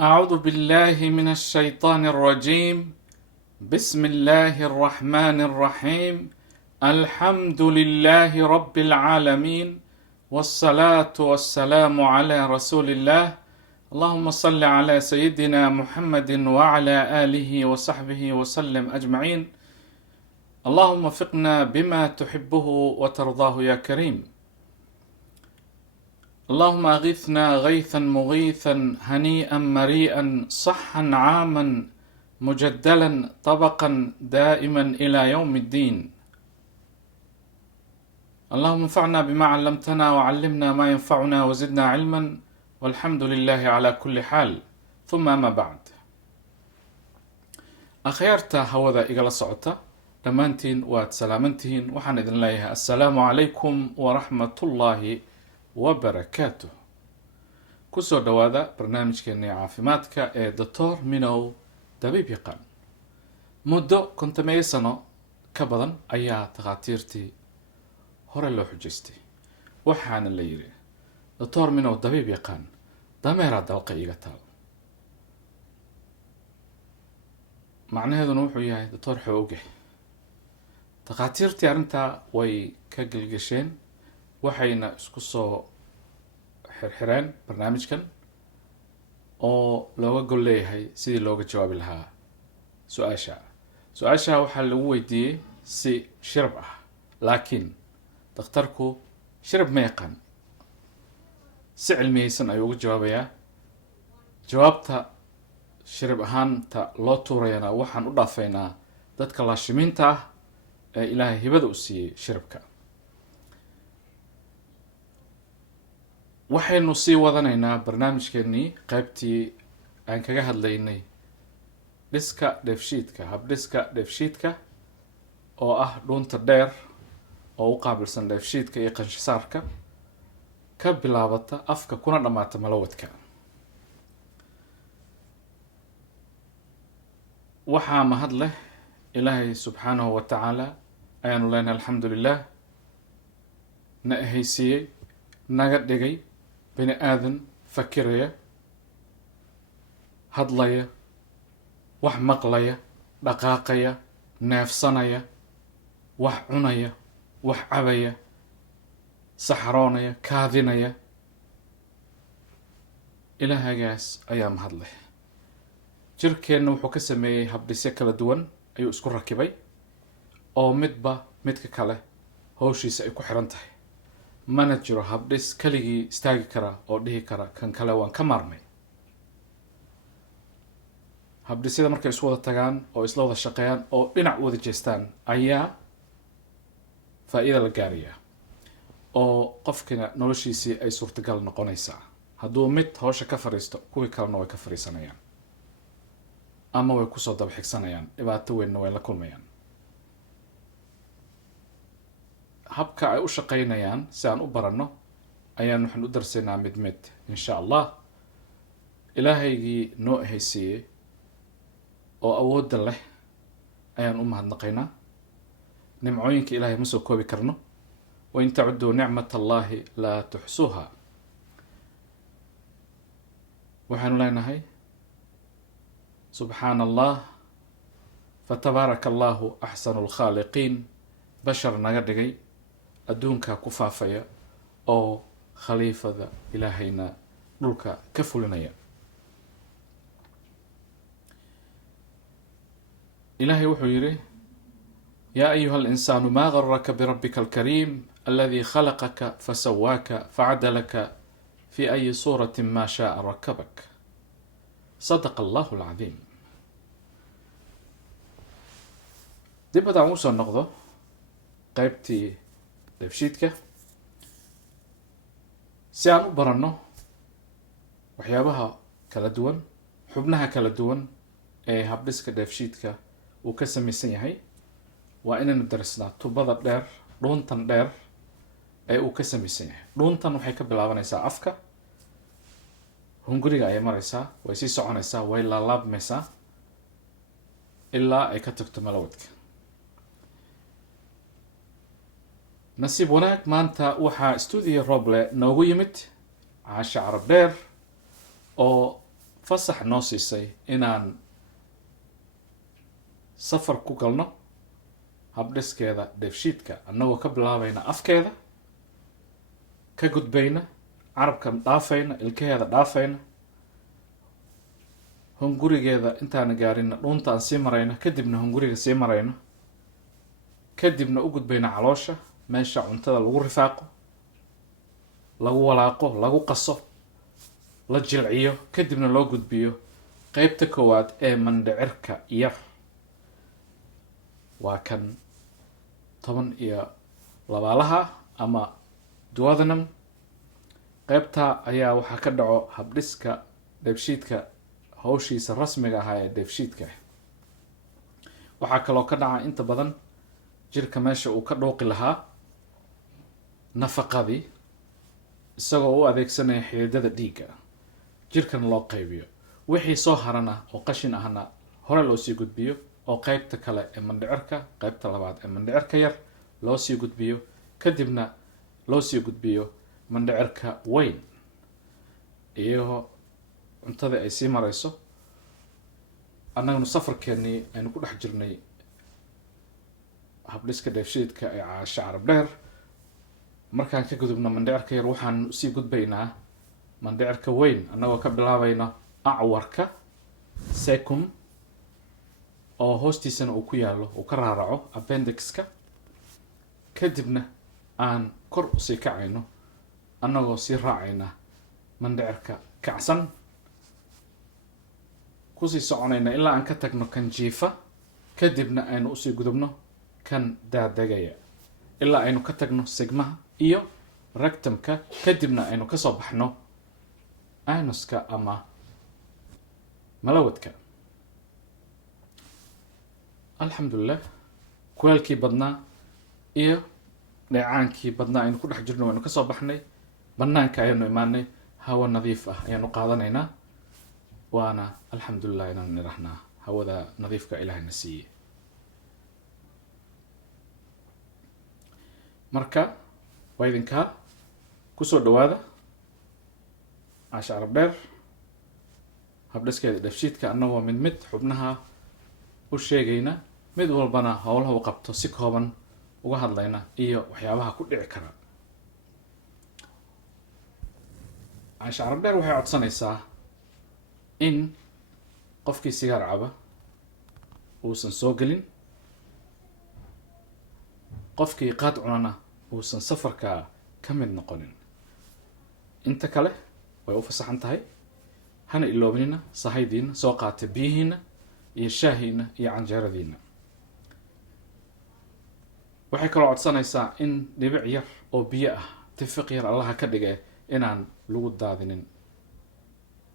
أعوذ بالله من الشيطان الرجيم. بسم الله الرحمن الرحيم. الحمد لله رب العالمين، والصلاة والسلام على رسول الله. اللهم صل على سيدنا محمد وعلى آله وصحبه وسلم أجمعين. اللهم وفقنا بما تحبه وترضاه يا كريم. اللهم أغثنا غيثا مغيثا هنيئا مريئا صحا عاما مجدلا طبقا دائما إلى يوم الدين. اللهم انفعنا بما علمتنا وعلمنا ما ينفعنا وزدنا علما، والحمد لله على كل حال. ثم ما بعد. أخيرتا هوذا إغلا سعوتا دمانتين واتسلامنتين وحان إذن الله السلام عليكم ورحمة الله وبركاته. kusoo dhawaada barnaamijkeeni caafimaadka ee doctor minow dabiib yaqaan. muddo 50 sano ka badan ayaa takhaatiirtii hore loo xujaystay, waxaana la yiri doctor minow dabiib yaqaan dameera dalqa iga taal. macnaheeduna wuxuu yahay doctor xooge. takhaatiirtii arrintaa way ka gelgasheen, waxayna isku soo xirxireen barnaamijkan oo looga gol leeyahay sidii looga jawaabi lahaa su-aasha waxaa lagu weydiiyey si shirab ah, laakiin dhakhtarku shirab ma yaqaan. si cilmiyeysan ayuu uga jawaabayaa. jawaabta shirab ahaanta loo tuurayana waxaan u dhaafaynaa dadka laashimiinta ah ee ilaahay hibada u siiyey shirabka. waxaynu sii wadanaynaa barnaamijkeenii qaybtii aan kaga hadlaynay dhiska dheefshiidka, habdhiska dheefshiidka oo ah dhuunta dheer oo u qaabilsan dheefshiidka iyo qanshisaarka, ka bilaabata afka kuna dhammaata malawadka. waxaa mahad leh ilaahay subxaanahu wa tacaala, ayaanu leenahay alxamdu lilah, na ahaysiiyey, naga dhigay bini aadan fakiraya, hadlaya, wax maqlaya, dhaqaaqaya, neefsanaya, wax cunaya, wax cabaya, saxroonaya, kaadinaya. ilaahagaas ayaa mahad leh. jirkeenna wuxuu ka sameeyey habdhisyo kala duwan ayuu isku rakibay, oo midba midka kale howshiisa ay ku xiran tahay. mana jiro habdhis keligii istaagi kara oo dhihi kara kan kale waan ka maarmay. habdhisyada markay isu wada tagaan oo isla wada shaqeeyaan oo dhinac wada jeestaan ayaa faa-iida la gaarayaa, oo qofkina noloshiisii ay suurtagal noqonaysaa. hadduu mid howsha ka fariisto, kuwii kalena way ka fariisanayaan ama way kusoo daba xigsanayaan, dhibaato weynna way la kulmayaan. habka ay u shaqeynayaan si aan u baranno ayaan waxaan u darsaynaa mid mid insha allah. ilaahaygii noo ahaysiiyey oo awoodda leh ayaan u mahadnaqaynaa. nimcooyinka ilaahay ma soo koobi karno. wain tacuduu nicmat allahi laa tuxsuuha. waxaanu leenahay subxaana allah, fatabaaraka allahu axsanu lkhaaliqiin. bashar naga dhigay, adduunkaa ku faafaya, oo khaliifada ilaahayna dhulka ka fulinaya. ilaahay wuxuu yidhi yaa ayuha alinsaanu maa garaka birabbika alkariim aladii khalaqaka fasawaaka facadalaka fi ayi suuratin maa shaaa rakabak. sadaqa allahu alcadiim. dib haddaan usoo noqdo qeybtii dheefshiidka si aan u baranno waxyaabaha kala duwan, xubnaha kala duwan ee habdhiska dheefshiidka uu ka samaysan yahay, waa inaynu darisnaa tubada dheer, dhuuntan dheer ee uu ka samaysan yahay. dhuuntan waxay ka bilaabanaysaa afka, hunguriga ayay maraysaa, way sii soconaysaa, way laalaabmaysaa ilaa ay ka tagto malawadka. nasiib wanaag maanta waxaa stuudio Roble noogu yimid Caasha Carab Dheer oo fasax noo siisay inaan safar ku galno habdhiskeeda dheefshiidka, annagoo ka bilaabayna afkeeda, ka gudbayna carabka dhaafayna, ilkaheeda dhaafayna, hungurigeeda intaana gaarina dhuunta aan sii marayna, kadibna hunguriga sii marayna, kadibna u gudbayna caloosha, meesha cuntada lagu rifaaqo, lagu walaaqo, lagu qaso, la jilciyo, kadibna loo gudbiyo qeybta koowaad ee mandhicirka yar. waa kan 12 ama duodenum. qeybta ayaa waxaa ka dhaco habdhiska dheefshiidka hawshiisa rasmiga ahaa ee dheefshiidka. waxaa kaloo ka dhaca inta badan jirka meesha uu ka dhooqi lahaa nafaqadii, isagoo u adeegsanaya xididada dhiigga, jirkana loo qaybiyo. wixii soo harana oo qashin ahna hore loo sii gudbiyo oo qeybta kale ee mandhicirka, qeybta labaad ee mandhicirka yar loo sii gudbiyo, kadibna loo sii gudbiyo mandhicirka weyn, iyagoo cuntada ay sii marayso. annaguna safarkeennii aynu ku dhex jirnay habdhiska dheefshiidka ee Caasha Carab Dheer. markaan ka gudubno mandhicirka yar waxaan sii gudbaynaa mandhicirka weyn, annagoo ka bilaabayna acwarka secum oo hoostiisana uu ku yaalo, uu ka raaraco appendixka, kadibna aan kor usii kacayno annagoo sii raacayna mandhicirka kacsan, kusii soconayna ilaa aan ka tagno kan jiifa, kadibna aynu usii gudubno kan daadegaya ilaa aynu ka tagno sigmaha iyo rectumka, kadibna aynu kasoo baxno anuska ama malawadka. alxamdulilah, kuleelkii badnaa iyo dheecaankii badnaa aynu ku dhex jirno waynu kasoo baxnay, banaanka ayaanu imaanay, hawo nadiif ah ayaanu qaadanaynaa, waana alxamdulilah inaan nirahnaa hawada nadiifka ilaahayna siiyey. marka waa idinkaa kusoo dhawaada Caasha Carab Dheer habdhiskeeda dheefshiidka, annagoo mid mid xubnaha u sheegayna, mid walbana howlaha u qabto si kooban uga hadlayna iyo waxyaabaha ku dhici kara. Caasha Carab Dheer waxay codsanaysaa in qofkii sigaar caba uusan soo gelin, qofkii qaad cunana uusan safarka ka mid noqonin. inta kale way u fasaxan tahay. hana iloobnina sahaydiina, soo qaata biyihiina iyo shaahiina iyo canjeeradiina. waxay kaloo codsanaysaa in dhibic yar oo biyo ah, tifiq yar allaha ka dhige, inaan lagu daadinin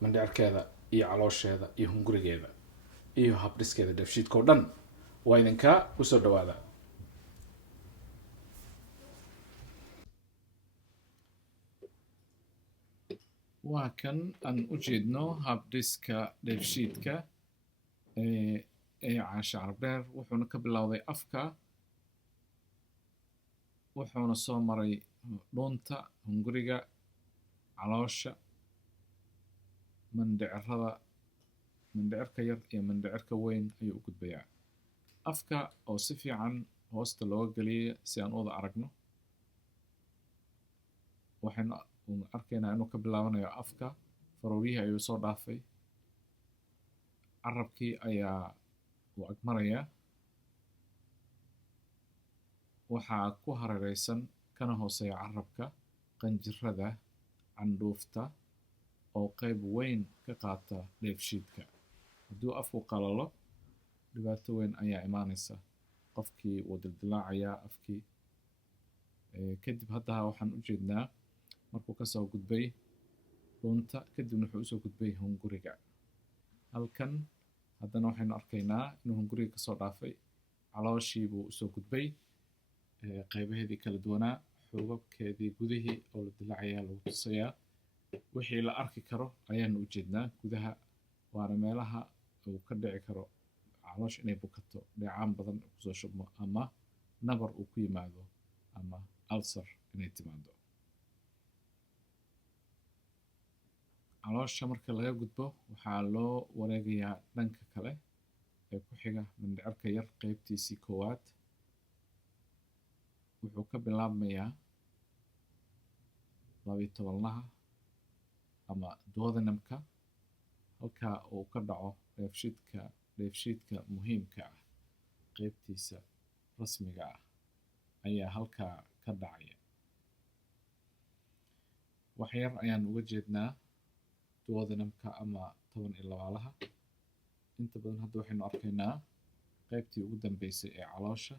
mandhicirkeeda iyo caloosheeda iyo hungurigeeda iyo habdhiskeeda dheefshiidka oo dhan. waa idinkaa kusoo dhawaada. waa kan aan u jeedno habdhiska dheefshiidka ee Caasha Carab Dheer. wuxuuna ka bilowday afka, wuxuuna soo maray dhuunta, hunguriga, caloosha, mandhicirada, mandhicirka yar iyo mandhicirka weyn ayuu u gudbayaa. afka oo si fiican hoosta looga geliyay si aan u wada aragno, waxaynu arkaynaa inuu ka bilaabanayo afka faroogihii ayuu soo dhaafay, carabkii ayaa uu agmarayaa, waxaa ku hareeraysan kana hooseeya carabka qanjirada candhuufta oo qayb weyn ka qaata dheefshiidka. hadduu afku qalalo dhibaato weyn ayaa imaanaysa, qofkii wuu dildilaacayaa afkii. kadib hadda waxaan u jeednaa markuu kasoo gudbay dhuunta, kadibna wuxuu usoo gudbay hunguriga. halkan haddana waxaynu arkaynaa inuu hunguriga kasoo dhaafay, calooshii buu usoo gudbay, qaybaheedii kala duwanaa, xuubabkeedii gudihii oo la dilaacayaa lagu tusayaa. wixii la arki karo ayaanu u jeednaa gudaha, waana meelaha uu ka dhici karo caloosha inay bukato, dheecaan badan kusoo shubmo, ama nabar uu ku yimaado, ama ulcer inay timaado. caloosha marka laga gudbo waxaa loo wareegayaa dhanka kale ee ku xiga mindhicirka yar qaybtiisii koowaad. wuxuu ka bilaabmayaa 12-laha ama duodenumka, halkaa uu ka dhaco dheefshiidka muhiimka ah, qaybtiisa rasmiga ah ayaa halkaa ka dhacaya. waxyar ayaan uga jeednaa duodenumka ama 12-laha. inta badan hadda waxaynu arkaynaa qaybtii ugu dambeysay ee caloosha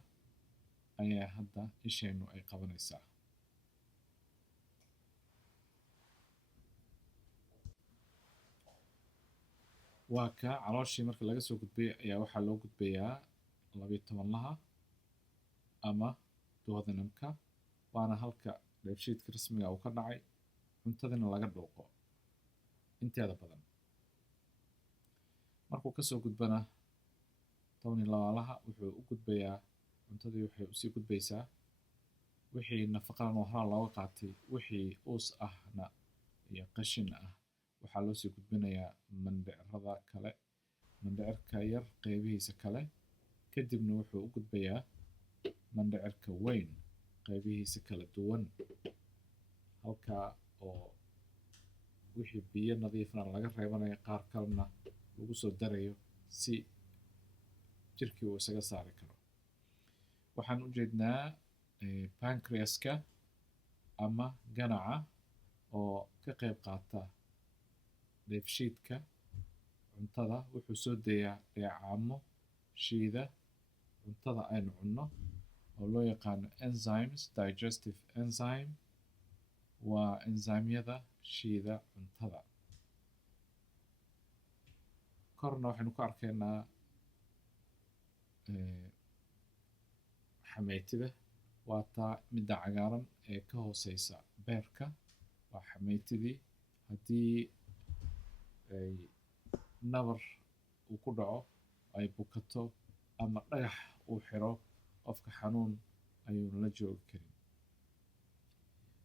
ayaa hadda ishaynu ay qabanaysaa. waa ka calooshii marka laga soo gudbay ayaa waxaa loo gudbayaa 12-laha ama duodenumka, waana halka dheefshiidka rasmiga uu ka dhacay, cuntadana laga dhuuqo inteeda badan. markuu kasoo gudbana 12-laha wuxuu u gudbayaa, cuntadii waxay usii gudbaysaa, wixii nafaqadan oo horaa looga qaatay, wixii uus ahna iyo qashin ah waxaa loo sii gudbinayaa mandhicirada kale, mandhicirka yar qaybihiisa kale. kadibna wuxuu u gudbayaa mandhicirka weyn qaybihiisa kala duwan, halkaa oo wixii biyo nadiifna laga reebanayo, qaar kalena lagu soo darayo si jirkii uu isaga saari karo. waxaan u jeednaa pancreaska ama ganaca oo ka qayb qaata dheefshiidka cuntada. wuxuu soo dayaa dheecaamo shiida cuntada aynu cunno oo loo yaqaano enzymes. digestive enzyme waa enzymyada shiida cuntada. korna waxaynu ku arkaynaa xameytida, waa taa midda cagaaran ee ka hooseysa beerka, waa xameytidii. haddii ay nabar uu ku dhaco, ay bukato, ama dhagax uu xiro qofka, xanuun ayuuna la joogi karin.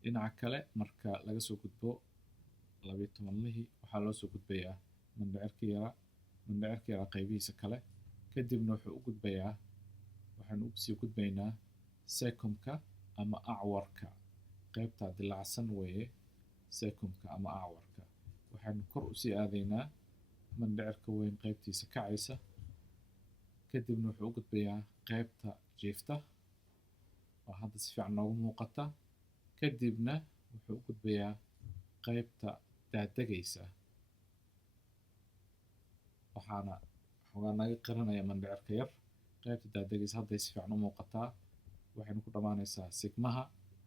dhinaca kale marka laga soo gudbo 12-lihii waxaa loo soo gudbayaa mandhicirka yara qaybihiisa kale. kadibna wuxuu u gudbayaa, waxaanu usii gudbaynaa cecumka ama acwarka, qaybta dilaacsan weeye cecumka ama acwarka. waxaanu kor usii aadaynaa mandhicirka weyn qaybtiisa kacaysa. kadibna wuxuu u gudbayaa qaybta jiifta oo hadda si fiican noogu muuqata. kadibna wuxuu u gudbayaa qaybta daadegaysa, waxaana xogaa naga qiranaya mandhicirka yar. qaybta daadegaysa hadday si fiican u muuqataa. waxaynu ku dhammaanaysaa sigmaha,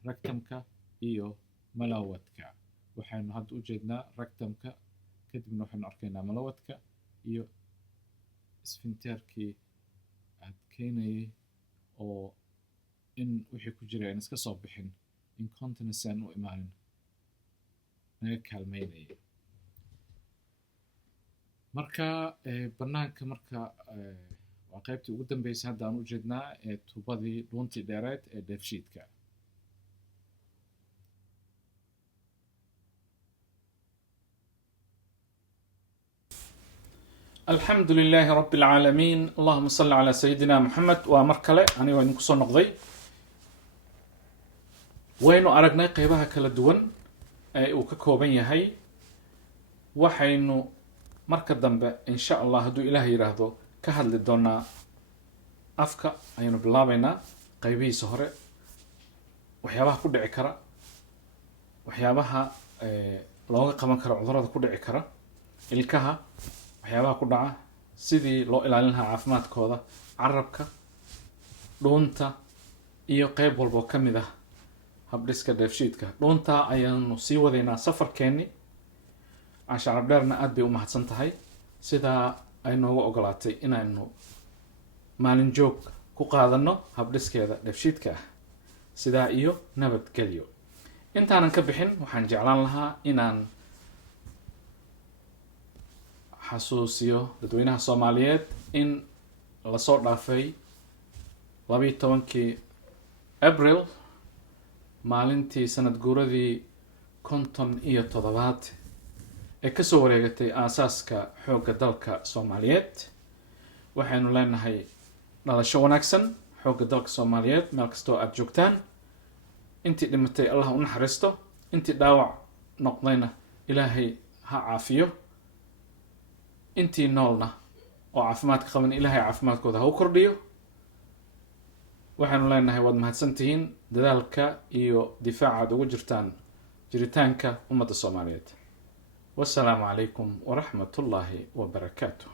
rectumka iyo malawadka. waxaynu hadda u jeednaa rectumka, kadibna waxaynu arkaynaa malawadka iyo sphincterkii adkeynayay oo in wixii ku jira aan iska soo bixin, incontinence aan u imaanin, naga kaalmeynaya. marka banaanka marka waa qaybtii ugu dambeysay hadda aan u jeednaa ee tubadii dhuuntii dheereed ee dheefshiidka. الحمد لله رب العالمين اللهم صل على سيدنا محمد. ومركله أنا وين كسر نقضي وينو أرجنا قيبها كلا دوان وككوبين هاي waxaynu marka dambe insha allah hadduu ilaah yidhaahdo ka hadli doonaa afka ayaynu bilaabaynaa qaybihiisa hore, waxyaabaha ku dhici kara, waxyaabaha looga qaban karo cudurada ku dhici kara, ilkaha waxyaabaha ku dhaca, sidii loo ilaalin lahaa caafimaadkooda, carabka, dhuunta iyo qayb walbo ka mid ah habdhiska dheefshiidka. dhuunta ayaanu sii wadaynaa safarkeenni. Caasha Carab Dheerna aad bay u mahadsan tahay sidaa ay noogu ogolaatay inaynu maalin joog ku qaadano habdhiskeeda dheefshiidka ah. sidaa iyo nabadgelyo. intaanan ka bixin waxaan jeclaan lahaa inaan xasuusiyo dadweynaha Soomaaliyeed in lasoo dhaafay 12 April maalintii sanad guuradii 57 ee kasoo wareegatay aasaaska xoogga dalka Soomaaliyeed. waxaynu leenahay dhalasho wanaagsan xoogga dalka Soomaaliyeed meel kastoo aad joogtaan. intii dhimatay Allah u naxariisto, intii dhaawac noqdayna Ilaahay ha caafiyo, intii noolna oo caafimaadka qaban Ilaahay caafimaadkooda ha u kordhiyo. waxaynu leenahay waad mahadsantihiin dadaalka iyo difaaca aad ugu jirtaan jiritaanka ummadda Soomaaliyeed. والسلام عليكم ورحمة الله وبركاته.